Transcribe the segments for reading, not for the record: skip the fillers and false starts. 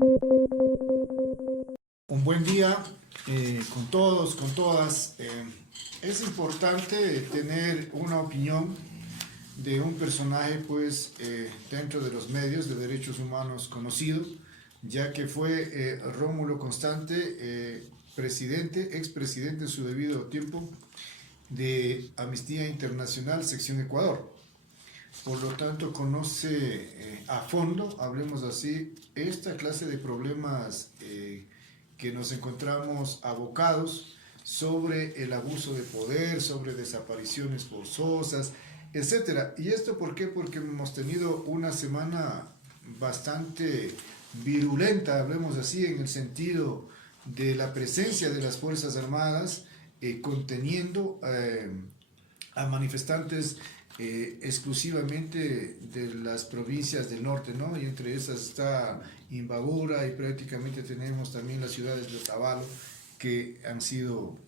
Un buen día con todos, con todas. Es importante tener una opinión de un personaje, pues, dentro de los medios de derechos humanos conocido, ya que fue Rómulo Constante, presidente, expresidente en su debido tiempo de Amnistía Internacional, sección Ecuador. Por lo tanto, conoce a fondo, hablemos así, esta clase de problemas que nos encontramos abocados sobre el abuso de poder, sobre desapariciones forzosas, etcétera. ¿Y esto por qué? Porque hemos tenido una semana bastante virulenta, hablemos así, en el sentido de la presencia de las Fuerzas Armadas conteniendo a manifestantes exclusivamente de las provincias del norte, ¿no? Y entre esas está Imbabura y prácticamente tenemos también las ciudades de Otavalo, que han sido,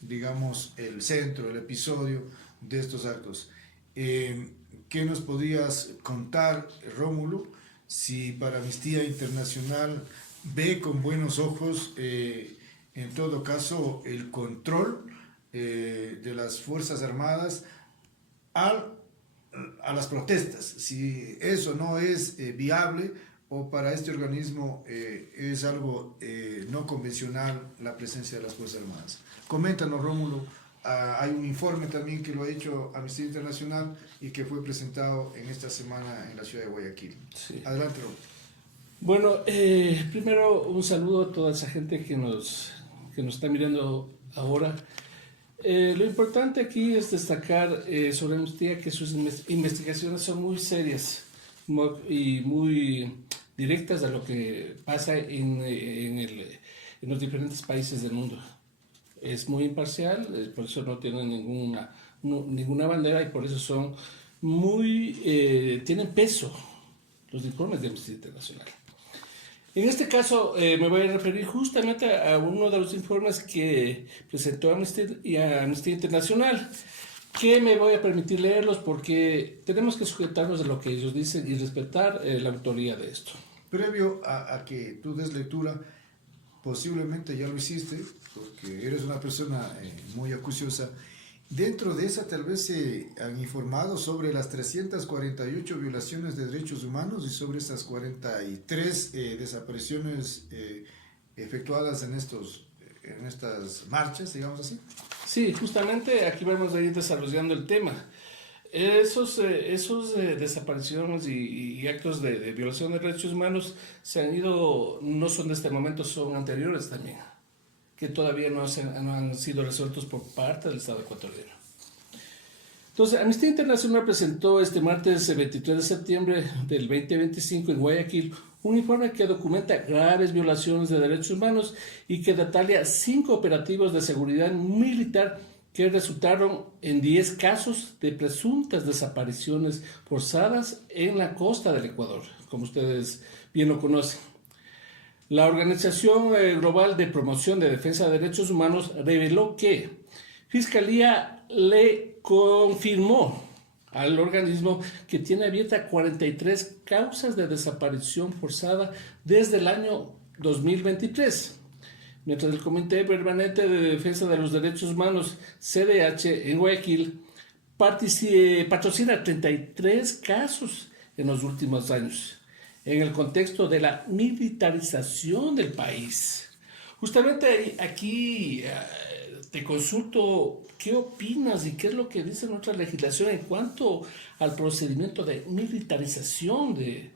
digamos, el centro, el episodio de estos actos. ¿Qué nos podías contar, Rómulo, si para Amnistía Internacional ve con buenos ojos, en todo caso, el control de las Fuerzas Armadas a las protestas, si eso no es viable o para este organismo es algo no convencional la presencia de las Fuerzas Armadas? Coméntanos, Rómulo. Hay un informe también que lo ha hecho Amnistía Internacional y que fue presentado en esta semana en la ciudad de Guayaquil. Sí. Adelante, Rómulo. Bueno, primero un saludo a toda esa gente que nos está mirando ahora. Lo importante aquí es destacar sobre Amnistía que sus investigaciones son muy serias y muy directas a lo que pasa en los diferentes países del mundo. Es muy imparcial, por eso no tienen ninguna bandera y por eso son tienen peso los informes de Amnistía Internacional. En este caso me voy a referir justamente a uno de los informes que presentó Amnistía Internacional, que me voy a permitir leerlos porque tenemos que sujetarnos a lo que ellos dicen y respetar la autoría de esto. Previo a que tú des lectura, posiblemente ya lo hiciste, porque eres una persona muy acuciosa. Dentro de esa tal vez se han informado sobre las 348 violaciones de derechos humanos y sobre esas 43 desapariciones efectuadas en estas marchas, digamos así. Sí, justamente aquí vamos a ir desarrollando el tema. Esos desapariciones y actos de violación de derechos humanos se han ido, no son de este momento, son anteriores también, que todavía no han sido resueltos por parte del Estado ecuatoriano. Entonces, Amnistía Internacional presentó este martes 23 de septiembre del 2025 en Guayaquil un informe que documenta graves violaciones de derechos humanos y que detalla 5 operativos de seguridad militar que resultaron en 10 casos de presuntas desapariciones forzadas en la costa del Ecuador, como ustedes bien lo conocen. La Organización Global de Promoción de Defensa de Derechos Humanos reveló que Fiscalía le confirmó al organismo que tiene abierta 43 causas de desaparición forzada desde el año 2023. Mientras el Comité Permanente de Defensa de los Derechos Humanos, CDH, en Guayaquil, patrocina 33 casos en los últimos años, en el contexto de la militarización del país. Justamente aquí te consulto qué opinas y qué es lo que dice nuestra legislación en cuanto al procedimiento de militarización de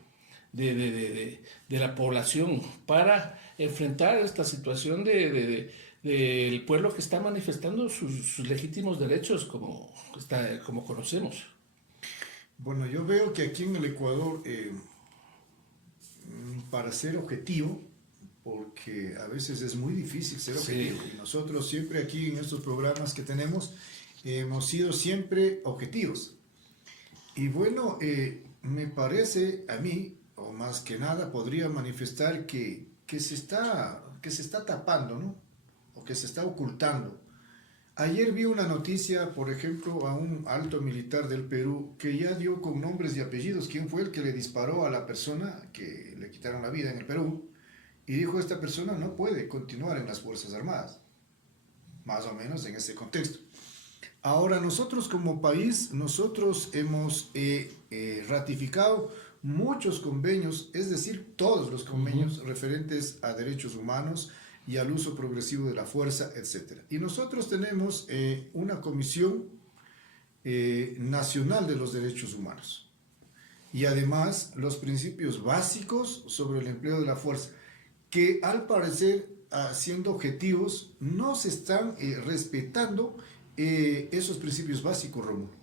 la población para enfrentar esta situación del pueblo que está manifestando sus legítimos derechos como conocemos. Bueno, yo veo que aquí en el Ecuador, para ser objetivo, porque a veces es muy difícil ser objetivo, sí. Y nosotros siempre aquí en estos programas que tenemos hemos sido siempre objetivos. Y bueno, me parece a mí, o más que nada, podría manifestar que se está tapando, ¿no? O que se está ocultando. Ayer vi una noticia, por ejemplo, a un alto militar del Perú que ya dio con nombres y apellidos quién fue el que le disparó a la persona que le quitaron la vida en el Perú. y dijo esta persona no puede continuar en las Fuerzas Armadas, más o menos en ese contexto. Ahora nosotros como país, nosotros hemos ratificado muchos convenios, es decir, todos los convenios referentes a derechos humanos y al uso progresivo de la fuerza, etc. Y nosotros tenemos una Comisión Nacional de los Derechos Humanos y además los principios básicos sobre el empleo de la fuerza, que al parecer, siendo objetivos, no se están respetando esos principios básicos, Rómulo.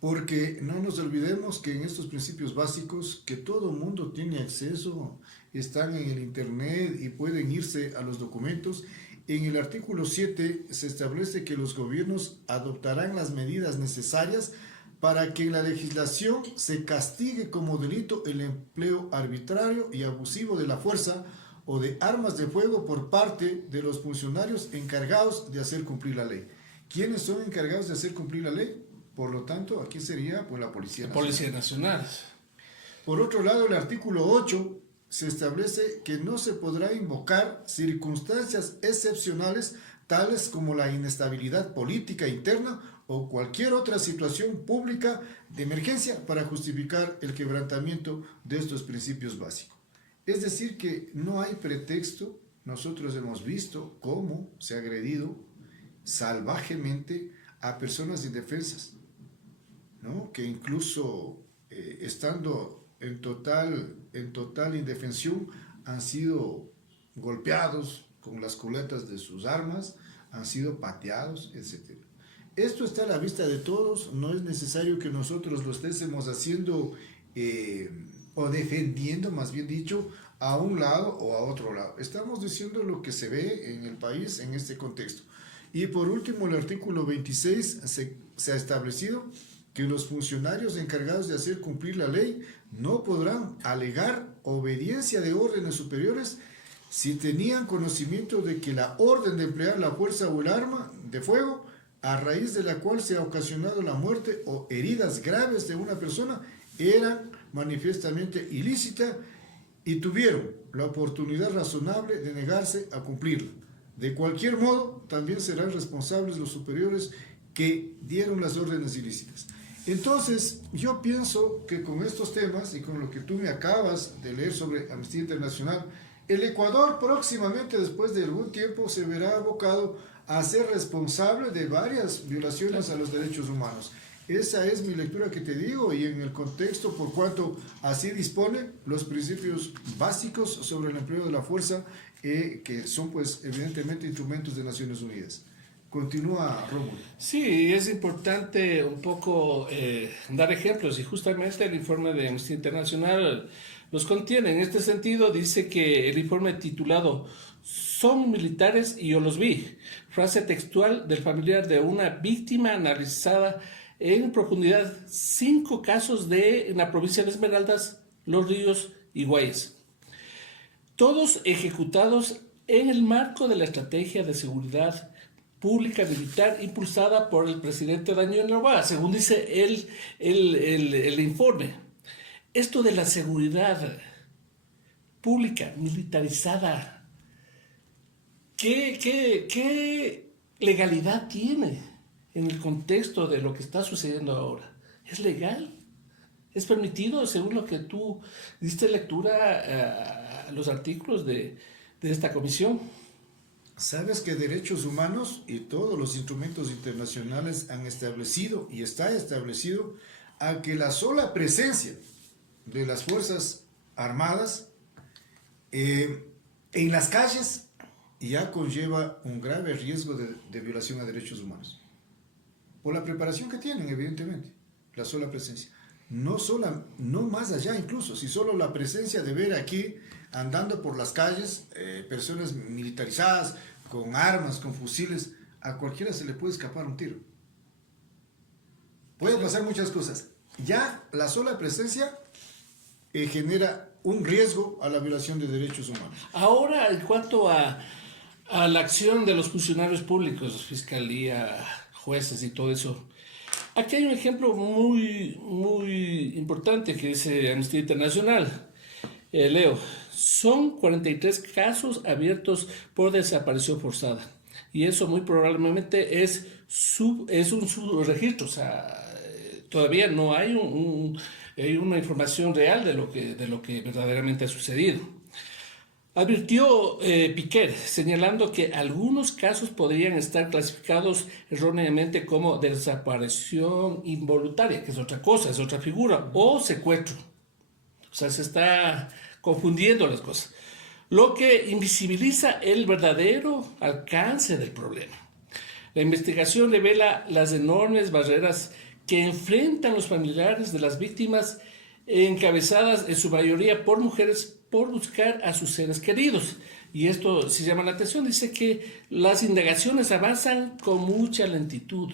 Porque no nos olvidemos que en estos principios básicos, que todo mundo tiene acceso, están en el internet y pueden irse a los documentos. En el artículo 7 se establece que los gobiernos adoptarán las medidas necesarias para que en la legislación se castigue como delito el empleo arbitrario y abusivo de la fuerza o de armas de fuego por parte de los funcionarios encargados de hacer cumplir la ley. ¿Quiénes son encargados de hacer cumplir la ley? Por lo tanto, aquí sería pues, la Policía Nacional. Policía Nacional. Por otro lado, el artículo 8 se establece que no se podrá invocar circunstancias excepcionales tales como la inestabilidad política interna o cualquier otra situación pública de emergencia para justificar el quebrantamiento de estos principios básicos. Es decir, que no hay pretexto. Nosotros hemos visto cómo se ha agredido salvajemente a personas indefensas, ¿no? Que incluso estando en total indefensión han sido golpeados con las culetas de sus armas, han sido pateados, etc. Esto está a la vista de todos, no es necesario que nosotros lo estemos haciendo o defendiendo, más bien dicho, a un lado o a otro lado. Estamos diciendo lo que se ve en el país en este contexto. Y por último, el artículo 26 se ha establecido que los funcionarios encargados de hacer cumplir la ley no podrán alegar obediencia de órdenes superiores si tenían conocimiento de que la orden de emplear la fuerza o el arma de fuego a raíz de la cual se ha ocasionado la muerte o heridas graves de una persona era manifiestamente ilícita y tuvieron la oportunidad razonable de negarse a cumplirla. De cualquier modo, también serán responsables los superiores que dieron las órdenes ilícitas. Entonces, yo pienso que con estos temas y con lo que tú me acabas de leer sobre Amnistía Internacional, el Ecuador próximamente, después de algún tiempo, se verá abocado a ser responsable de varias violaciones a los derechos humanos. Esa es mi lectura que te digo y en el contexto por cuanto así dispone los principios básicos sobre el empleo de la fuerza que son pues evidentemente instrumentos de Naciones Unidas. Continúa, Rómulo. Sí, es importante un poco dar ejemplos y justamente el informe de Amnistía Internacional los contiene. En este sentido dice que el informe titulado "Son militares y yo los vi", frase textual del familiar de una víctima analizada en profundidad 5 casos en la provincia de Esmeraldas, Los Ríos y Guayas, todos ejecutados en el marco de la estrategia de seguridad pública militar impulsada por el presidente Daniel Noboa, según dice el informe. Esto de la seguridad pública militarizada, ¿qué legalidad tiene en el contexto de lo que está sucediendo ahora? ¿Es legal? ¿Es permitido según lo que tú diste lectura a los artículos de esta comisión? Sabes que derechos humanos y todos los instrumentos internacionales han establecido y está establecido a que la sola presencia de las Fuerzas Armadas en las calles ya conlleva un grave riesgo de violación a derechos humanos. Por la preparación que tienen, evidentemente, la sola presencia. No más allá incluso, si solo la presencia de ver aquí andando por las calles personas militarizadas, con armas, con fusiles, a cualquiera se le puede escapar un tiro. Pueden pasar muchas cosas. Ya la sola presencia genera un riesgo a la violación de derechos humanos. Ahora, en cuanto a la acción de los funcionarios públicos, fiscalía, jueces y todo eso, aquí hay un ejemplo muy importante que dice Amnistía Internacional. Leo, son 43 casos abiertos por desaparición forzada y eso muy probablemente es un subregistro, o sea, todavía no hay hay una información real de lo que verdaderamente ha sucedido. Advirtió Piquer, señalando que algunos casos podrían estar clasificados erróneamente como desaparición involuntaria, que es otra cosa, es otra figura, o secuestro. O sea, se está confundiendo las cosas, lo que invisibiliza el verdadero alcance del problema. La investigación revela las enormes barreras que enfrentan los familiares de las víctimas, encabezadas en su mayoría por mujeres, por buscar a sus seres queridos. Y esto sí llama la atención, dice que las indagaciones avanzan con mucha lentitud.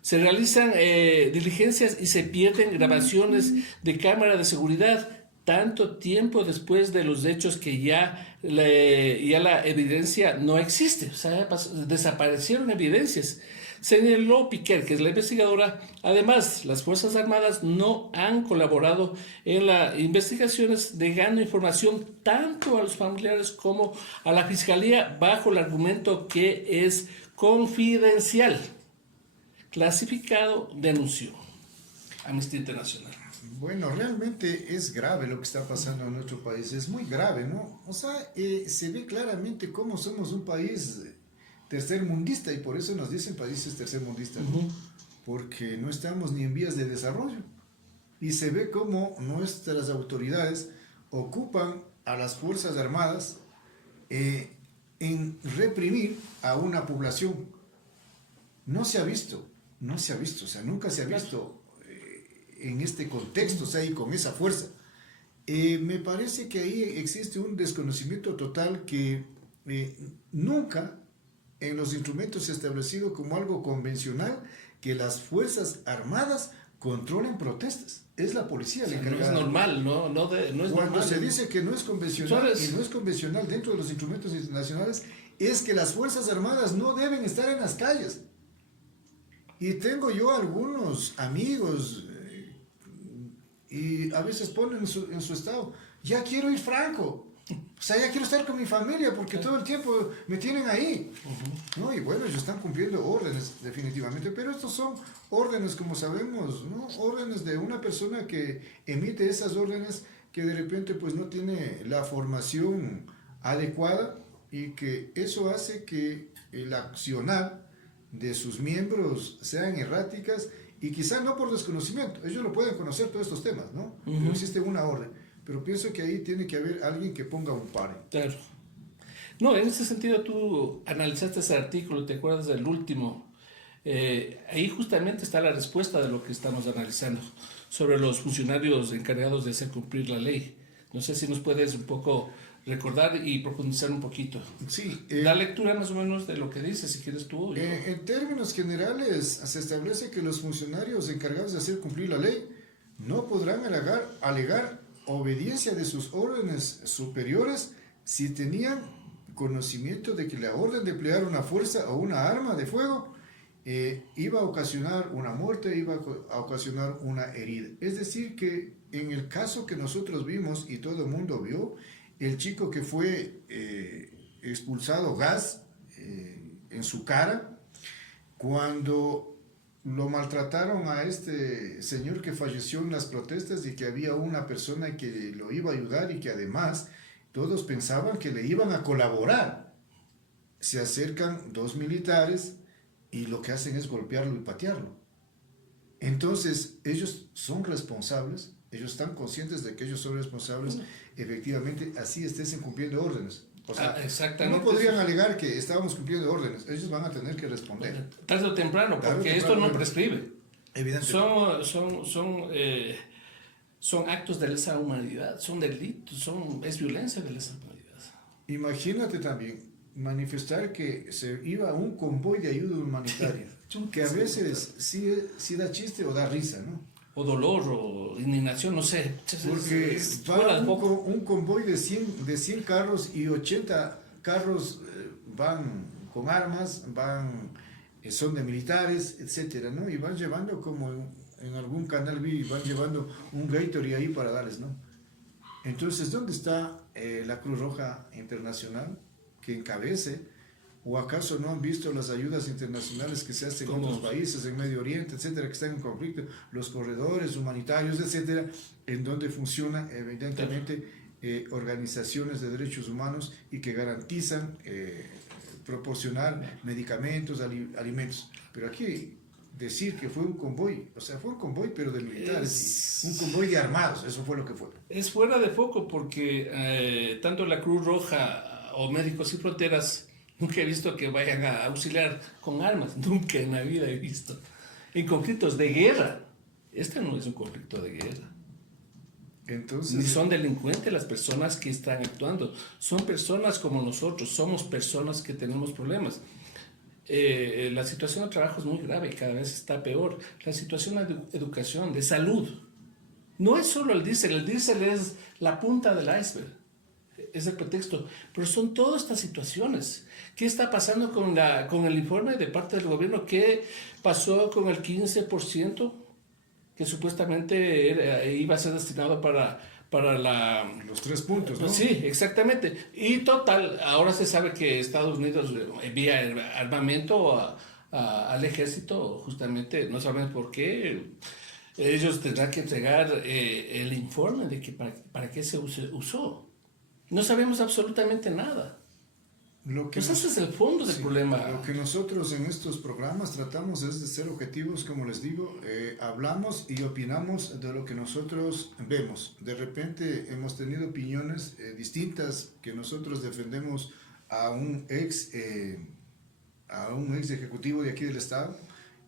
Se realizan diligencias y se pierden grabaciones de cámara de seguridad tanto tiempo después de los hechos que ya la evidencia no existe. O sea, desaparecieron evidencias. Señaló Piquer, que es la investigadora. Además, las Fuerzas Armadas no han colaborado en las investigaciones, negando información tanto a los familiares como a la Fiscalía bajo el argumento que es confidencial. Clasificado, denunció Amnistía Internacional. Bueno, realmente es grave lo que está pasando en nuestro país, es muy grave, ¿no? O sea, se ve claramente cómo somos un país tercermundista y por eso nos dicen países tercermundistas, ¿no? Porque no estamos ni en vías de desarrollo y se ve cómo nuestras autoridades ocupan a las Fuerzas Armadas en reprimir a una población. No se ha visto, o sea, nunca se ha visto en este contexto, o sea, y con esa fuerza. Me parece que ahí existe un desconocimiento total que nunca en los instrumentos se ha establecido como algo convencional que las Fuerzas Armadas controlen protestas. Es la policía la encargada. No es normal, no es Cuando normal. se dice que no es convencional y no es convencional dentro de los instrumentos internacionales, es que las Fuerzas Armadas no deben estar en las calles. Y tengo yo algunos amigos y a veces ponen en su estado, ya quiero ir franco, o sea, ya quiero estar con mi familia porque todo el tiempo me tienen ahí, ¿no? Y bueno, ellos están cumpliendo órdenes definitivamente, pero estos son órdenes, como sabemos, ¿no? Órdenes de una persona que emite esas órdenes que de repente pues no tiene la formación adecuada y que eso hace que el accionar de sus miembros sean erráticas y quizá no por desconocimiento, ellos lo pueden conocer todos estos temas, ¿no? Pero existe una orden, pero pienso que ahí tiene que haber alguien que ponga un pare. Claro. No, en ese sentido tú analizaste ese artículo, ¿te acuerdas del último? Ahí justamente está la respuesta de lo que estamos analizando sobre los funcionarios encargados de hacer cumplir la ley. No sé si nos puedes un poco recordar y profundizar un poquito. Sí. La lectura más o menos de lo que dice, si quieres tú. En términos generales, se establece que los funcionarios encargados de hacer cumplir la ley no podrán alegar obediencia de sus órdenes superiores si tenían conocimiento de que la orden de emplear una fuerza o una arma de fuego iba a ocasionar una muerte, iba a ocasionar una herida. Es decir, que en el caso que nosotros vimos y todo el mundo vio, el chico que fue expulsado gas en su cara, cuando lo maltrataron a este señor que falleció en las protestas y que había una persona que lo iba a ayudar y que además todos pensaban que le iban a colaborar. Se acercan dos militares y lo que hacen es golpearlo y patearlo. Entonces, ellos son responsables, ellos están conscientes de que ellos son responsables, efectivamente, así estén cumpliendo órdenes. O sea, exactamente, no podrían alegar que estábamos cumpliendo órdenes, ellos van a tener que responder. Tarde o temprano, porque esto no prescribe. Evidentemente. Son actos de lesa humanidad, son delitos, es violencia de lesa humanidad. Imagínate también manifestar que se iba a un convoy de ayuda humanitaria, que a veces sí da chiste o da risa, ¿no? O dolor, o indignación, no sé. Porque va un convoy de 100 carros y 80 carros van con armas, son de militares, etcétera, ¿no? Y van llevando, como en algún canal vi, van llevando un Gatorade ahí para darles, ¿no? Entonces, ¿dónde está la Cruz Roja Internacional que encabece? ¿O acaso no han visto las ayudas internacionales que se hacen en otros países, en Medio Oriente, etcétera, que están en conflicto, los corredores humanitarios, etcétera, en donde funcionan evidentemente organizaciones de derechos humanos y que garantizan proporcionar medicamentos, alimentos? Pero aquí decir que fue un convoy, o sea, fue un convoy pero de militares, un convoy de armados, eso fue lo que fue. Es fuera de foco porque tanto la Cruz Roja o Médicos Sin Fronteras nunca he visto que vayan a auxiliar con armas, nunca en la vida he visto. En conflictos de guerra, este no es un conflicto de guerra. Entonces, ni son delincuentes las personas que están actuando, son personas como nosotros, somos personas que tenemos problemas. La situación de trabajo es muy grave y cada vez está peor. La situación de educación, de salud, no es solo el diésel es la punta del iceberg, es el pretexto, pero son todas estas situaciones. ¿Qué está pasando con el informe de parte del gobierno? ¿Qué pasó con el 15% que supuestamente iba a ser destinado para los 3 puntos, ¿no? Sí, exactamente. Y total, ahora se sabe que Estados Unidos envía armamento al ejército, justamente, no sabemos por qué. Ellos tendrán que entregar el informe de que para qué se usó. No sabemos absolutamente nada. Pues ese es el fondo del problema. Lo que nosotros en estos programas tratamos es de ser objetivos, como les digo, hablamos y opinamos de lo que nosotros vemos. De repente hemos tenido opiniones distintas, que nosotros defendemos a un ex ejecutivo de aquí del Estado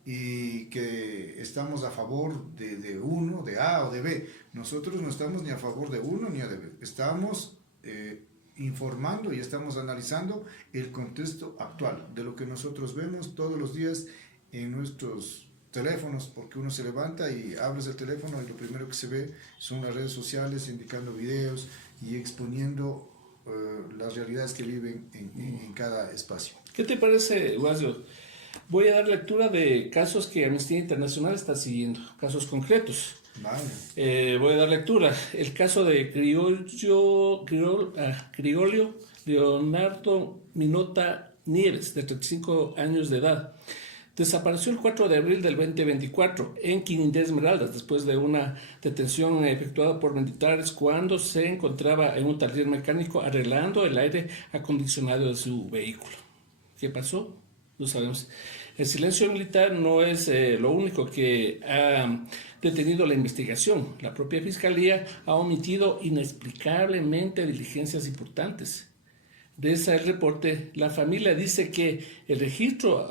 y que estamos a favor de uno, de A o de B. Nosotros no estamos ni a favor de uno ni a de B. Estamos informando y estamos analizando el contexto actual de lo que nosotros vemos todos los días en nuestros teléfonos, porque uno se levanta y abres el teléfono y lo primero que se ve son las redes sociales indicando videos y exponiendo las realidades que viven en cada espacio. ¿Qué te parece, Guasio? Voy a dar lectura de casos que Amnistía Internacional está siguiendo, casos concretos. Vale. Voy a dar lectura. El caso de Grigolio Leonardo Minota Nieves, de 35 años de edad. Desapareció el 4 de abril del 2024 en Quinindé Esmeraldas, después de una detención efectuada por militares cuando se encontraba en un taller mecánico arreglando el aire acondicionado de su vehículo. ¿Qué pasó? No sabemos. El silencio militar no es lo único que ha detenido la investigación. La propia Fiscalía ha omitido inexplicablemente diligencias importantes. De ese reporte, la familia dice que el registro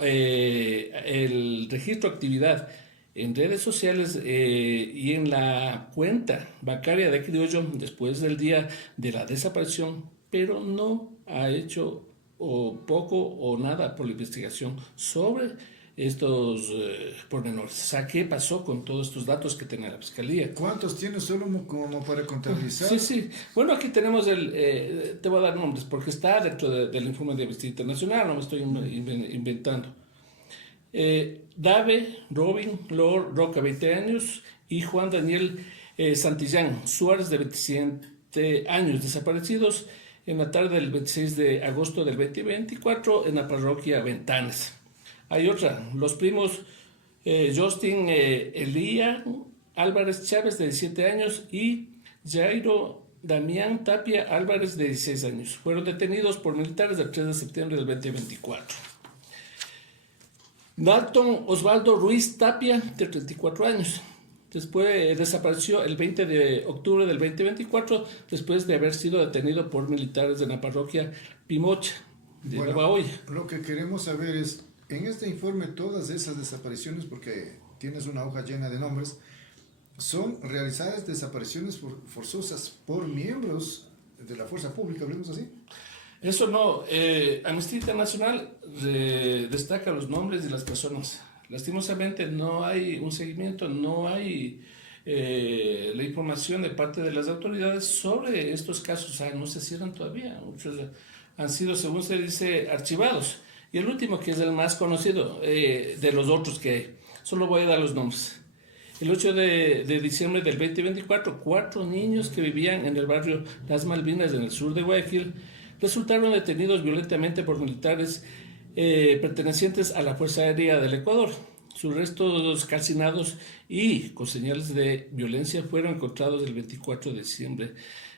actividad en redes sociales y en la cuenta bancaria de Criollo después del día de la desaparición, pero no ha hecho o poco o nada por la investigación sobre estos pormenores. O sea, ¿qué pasó con todos estos datos que tenía la Fiscalía? ¿Cuántos tienes solo como para contabilizar? Sí. Bueno, aquí tenemos te voy a dar nombres porque está dentro del informe de Amnistía Internacional, no me estoy inventando. Dave, Robin, Lord, Roca, 20 años, y Juan Daniel Santillán Suárez, de 27 años, desaparecidos en la tarde del 26 de agosto del 2024 en la parroquia Ventanas. Hay otra, los primos Justin Elía Álvarez Chávez, de 17 años, y Jairo Damián Tapia Álvarez, de 16 años. Fueron detenidos por militares el 3 de septiembre del 2024. Dalton Osvaldo Ruiz Tapia, de 34 años. Después desapareció el 20 de octubre del 2024 después de haber sido detenido por militares de la parroquia Pimocha de Nueva Olla. Lo que queremos saber es, en este informe, todas esas desapariciones, porque tienes una hoja llena de nombres, son realizadas desapariciones forzosas por miembros de la fuerza pública, hablemos así. Eso no, Amnistía Internacional destaca los nombres de las personas. Lastimosamente no hay un seguimiento, no hay la información de parte de las autoridades sobre estos casos. O sea, no se cierran todavía. Muchos han sido, según se dice, archivados. Y el último, que es el más conocido de los otros que hay, solo voy a dar los nombres. El 8 de diciembre del 2024, 4 niños que vivían en el barrio Las Malvinas, en el sur de Guayaquil, resultaron detenidos violentamente por militares pertenecientes a la Fuerza Aérea del Ecuador. Sus restos calcinados y con señales de violencia fueron encontrados el 24 de diciembre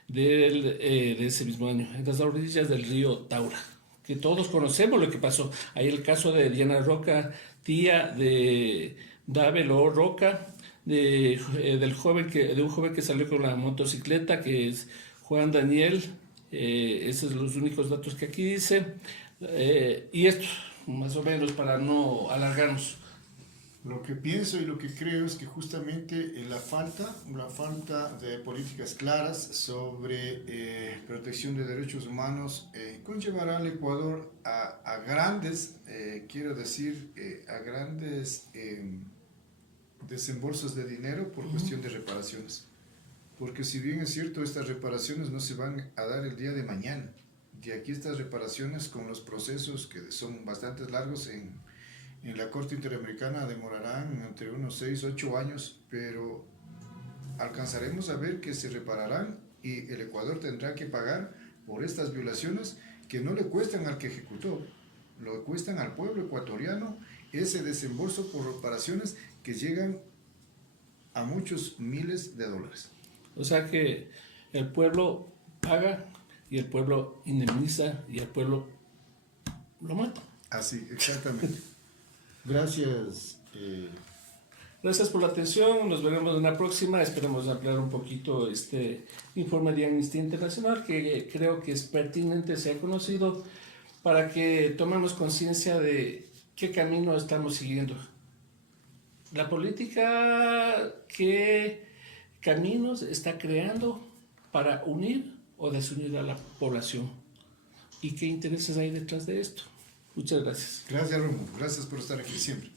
de ese mismo año, en las orillas del río Taura, que todos conocemos lo que pasó. Hay el caso de Diana Roca, tía de Dávelo Roca, de un joven que salió con la motocicleta, que es Juan Daniel. Esos son los únicos datos que aquí dice. Y esto, más o menos, para no alargarnos. Lo que pienso y lo que creo es que justamente la falta de políticas claras sobre protección de derechos humanos conllevará al Ecuador a grandes, a grandes desembolsos de dinero por cuestión de reparaciones. Porque si bien es cierto, estas reparaciones no se van a dar el día de mañana. De aquí estas reparaciones, con los procesos que son bastante largos en la Corte Interamericana, demorarán entre unos 6 a 8 años, pero alcanzaremos a ver que se repararán y el Ecuador tendrá que pagar por estas violaciones que no le cuestan al que ejecutó, lo cuestan al pueblo ecuatoriano ese desembolso por reparaciones que llegan a muchos miles de dólares. O sea que el pueblo paga y el pueblo indemniza y el pueblo lo mata. Así, exactamente. Gracias. Gracias por la atención, nos veremos en la próxima. Esperemos ampliar un poquito este informe de Amnistía Internacional, que creo que es pertinente, sea conocido, para que tomemos conciencia de qué camino estamos siguiendo. La política, qué caminos está creando para unir o desunir a la población y qué intereses hay detrás de esto. Muchas gracias. Gracias, Romulo. Gracias por estar aquí siempre.